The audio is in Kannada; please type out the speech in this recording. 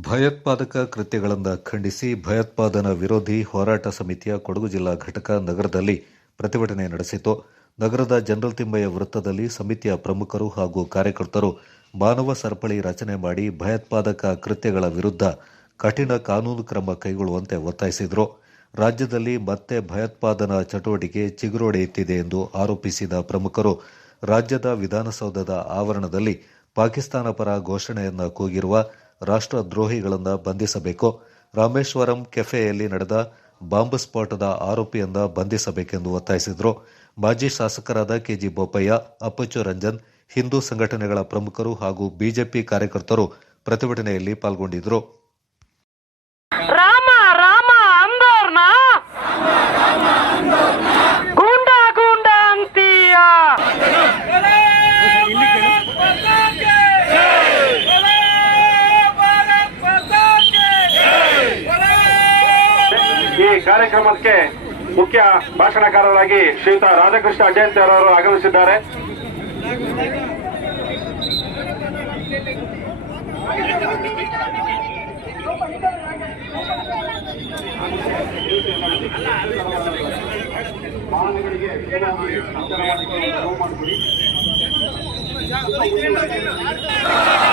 ಭಯೋತ್ಪಾದಕ ಕೃತ್ಯಗಳನ್ನು ಖಂಡಿಸಿ ಭಯೋತ್ಪಾದನಾ ವಿರೋಧಿ ಹೋರಾಟ ಸಮಿತಿಯ ಕೊಡಗು ಜಿಲ್ಲಾ ಘಟಕ ನಗರದಲ್ಲಿ ಪ್ರತಿಭಟನೆ ನಡೆಸಿತು. ನಗರದ ಜನರಲ್ ತಿಮ್ಮಯ್ಯ ವೃತ್ತದಲ್ಲಿ ಸಮಿತಿಯ ಪ್ರಮುಖರು ಹಾಗೂ ಕಾರ್ಯಕರ್ತರು ಮಾನವ ಸರಪಳಿ ರಚನೆ ಮಾಡಿ ಭಯೋತ್ಪಾದಕ ಕೃತ್ಯಗಳ ವಿರುದ್ಧ ಕಠಿಣ ಕಾನೂನು ಕ್ರಮ ಕೈಗೊಳ್ಳುವಂತೆ ಒತ್ತಾಯಿಸಿದರು. ರಾಜ್ಯದಲ್ಲಿ ಮತ್ತೆ ಭಯೋತ್ಪಾದನಾ ಚಟುವಟಿಕೆ ಚಿಗುರೊಡೆಯುತ್ತಿದೆ ಎಂದು ಆರೋಪಿಸಿದ ಪ್ರಮುಖರು ರಾಜ್ಯದ ವಿಧಾನಸೌಧದ ಆವರಣದಲ್ಲಿ ಪಾಕಿಸ್ತಾನ ಪರ ಘೋಷಣೆಯನ್ನು ಕೂಗಿರುವ ರಾಷ್ಟ್ರದ್ರೋಹಿಗಳನ್ನು ಬಂಧಿಸಬೇಕು. ರಾಮೇಶ್ವರಂ ಕೆಫೆಯಲ್ಲಿ ನಡೆದ ಬಾಂಬ್ ಸ್ಫೋಟದ ಆರೋಪಿಯನ್ನ ಬಂಧಿಸಬೇಕೆಂದು ಒತ್ತಾಯಿಸಿದರು. ಮಾಜಿ ಶಾಸಕರಾದ ಕೆಜಿ ಬೋಪಯ್ಯ, ಅಪ್ಪಚ್ಚು ರಂಜನ್, ಹಿಂದೂ ಸಂಘಟನೆಗಳ ಪ್ರಮುಖರು ಹಾಗೂ ಬಿಜೆಪಿ ಕಾರ್ಯಕರ್ತರು ಪ್ರತಿಭಟನೆಯಲ್ಲಿ ಪಾಲ್ಗೊಂಡಿದ್ದರು ಈ ಕಾರ್ಯಕ್ರಮಕ್ಕೆ ಮುಖ್ಯ ಭಾಷಣಕಾರರಾಗಿ ಶ್ರೀಯುತ ರಾಧಾಕೃಷ್ಣ ಅಡ್ಡಂತಿಯವರು ಆಗಮಿಸಿದ್ದಾರೆ. ಭಯೋತ್ಪಾದಕರನ್ನು